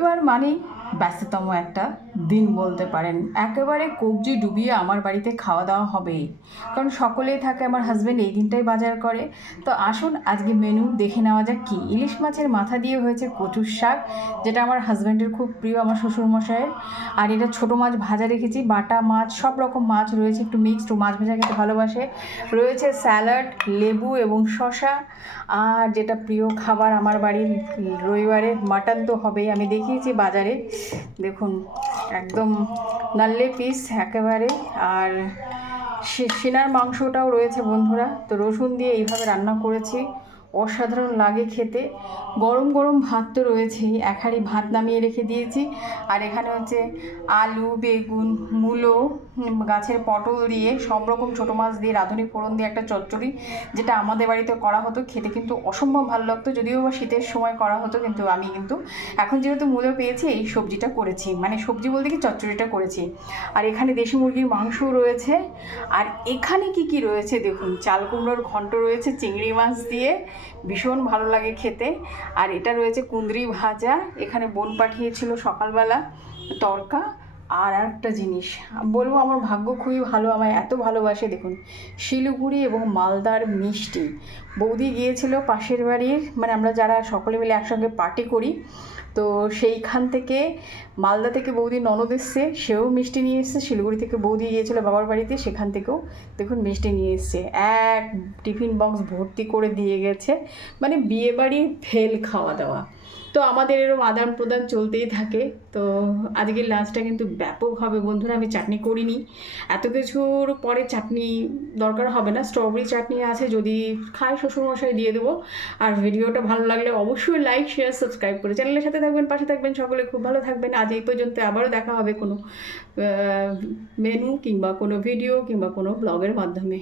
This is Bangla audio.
রবিবার মানেই ব্যস্ততম একটা দিন বলতে পারেন। একেবারে কবজি ডুবিয়ে আমার বাড়িতে খাওয়া দাওয়া হবেই, কারণ সকলেই থাকে, আমার হাজব্যান্ড এই দিনটাই বাজার করে। তো আসুন আজকে মেনু দেখে নেওয়া যাক। কি ইলিশ মাছের মাথা দিয়ে হয়েছে কচুর শাক, যেটা আমার হাজব্যান্ডের খুব প্রিয়, আমার শ্বশুরমশাইয়ের। আর এটা ছোটো মাছ ভাজা রেখেছি, বাটা মাছ, সব রকম মাছ রয়েছে, একটু মিক্সড, মাছ ভাজা খেতে ভালোবাসে। রয়েছে স্যালাড, লেবু এবং শশা। আর যেটা প্রিয় খাবার আমার বাড়ির রবিবারে, মাটন তো হবেই। আমি দেখিয়েছি বাজারে, দেখুন একদম নাল্লে পিস একেবারে। আর সিনার মাংসটাও রয়েছে বন্ধুরা। তো রসুন দিয়ে এইভাবে রান্না করেছি, অসাধারণ লাগে খেতে। গরম গরম ভাত তো রয়েছেই, এক হাঁড়ি ভাত নামিয়ে রেখে দিয়েছি। আর এখানে হচ্ছে আলু, বেগুন, মূলো, গাছের পটল দিয়ে, সব রকম ছোটো মাছ দিয়ে রাঁধুনি ফোড়ন দিয়ে একটা চচ্চড়ি, যেটা আমাদের বাড়িতে করা হতো, খেতে কিন্তু অসম্ভব ভালো লাগতো। যদিও বা শীতের সময় করা হতো, কিন্তু আমি কিন্তু এখন যেহেতু মূলো পেয়েছি এই সবজিটা করেছি, মানে সবজি বলতে কি চচ্চড়িটা করেছি। আর এখানে দেশি মুরগির মাংস রয়েছে। আর এখানে কি কি রয়েছে দেখুন, চাল কুমড়োর ঘন্ট রয়েছে চিংড়ি মাছ দিয়ে, ভীষণ ভালো লাগে খেতে। আর এটা রয়েছে কুঁদরি ভাজা, এখানে বোন পাঠিয়েছিল সকালবেলা তরকা। আর একটা জিনিস বলবো, আমার ভাগ্য খুবই ভালো, আমায় এত ভালোবাসে। দেখুন, শিলিগুড়ি এবং মালদার মিষ্টি। বৌদি গিয়েছিল পাশের বাড়ির, মানে আমরা যারা সকলে মিলে একসঙ্গে পার্টি করি, তো সেইখান থেকে মালদা থেকে বৌদি ননদ এসছে, সেও মিষ্টি নিয়ে এসছে। শিলিগুড়ি থেকে বৌদি গিয়েছিলো বাবার বাড়িতে, সেখান থেকেও দেখুন মিষ্টি নিয়ে এসছে, এক টিফিন বক্স ভর্তি করে দিয়ে গেছে। মানে বিয়েবাড়ির ফেল খাওয়া দাওয়া। তো আমাদের এরকম আদান প্রদান চলতেই থাকে। তো আজকের লাঞ্চটা কিন্তু ব্যাপক হবে বন্ধুরা। আমি চাটনি করিনি, এত কিছুর পরে চাটনি দরকার হবে না, স্ট্রবেরি চাটনি আছে, যদি খায় শ্বশুরমশাই দিয়ে দেবো। আর ভিডিওটা ভালো লাগলে অবশ্যই লাইক, শেয়ার, সাবস্ক্রাইব করে চ্যানেলের সাথে থাকবেন, পাশে থাকবেন। সকলে খুব ভালো থাকবেন। আজ এই পর্যন্ত, আবারও দেখা হবে কোনো মেনু কিংবা কোনো ভিডিও কিংবা কোনো ব্লগের মাধ্যমে।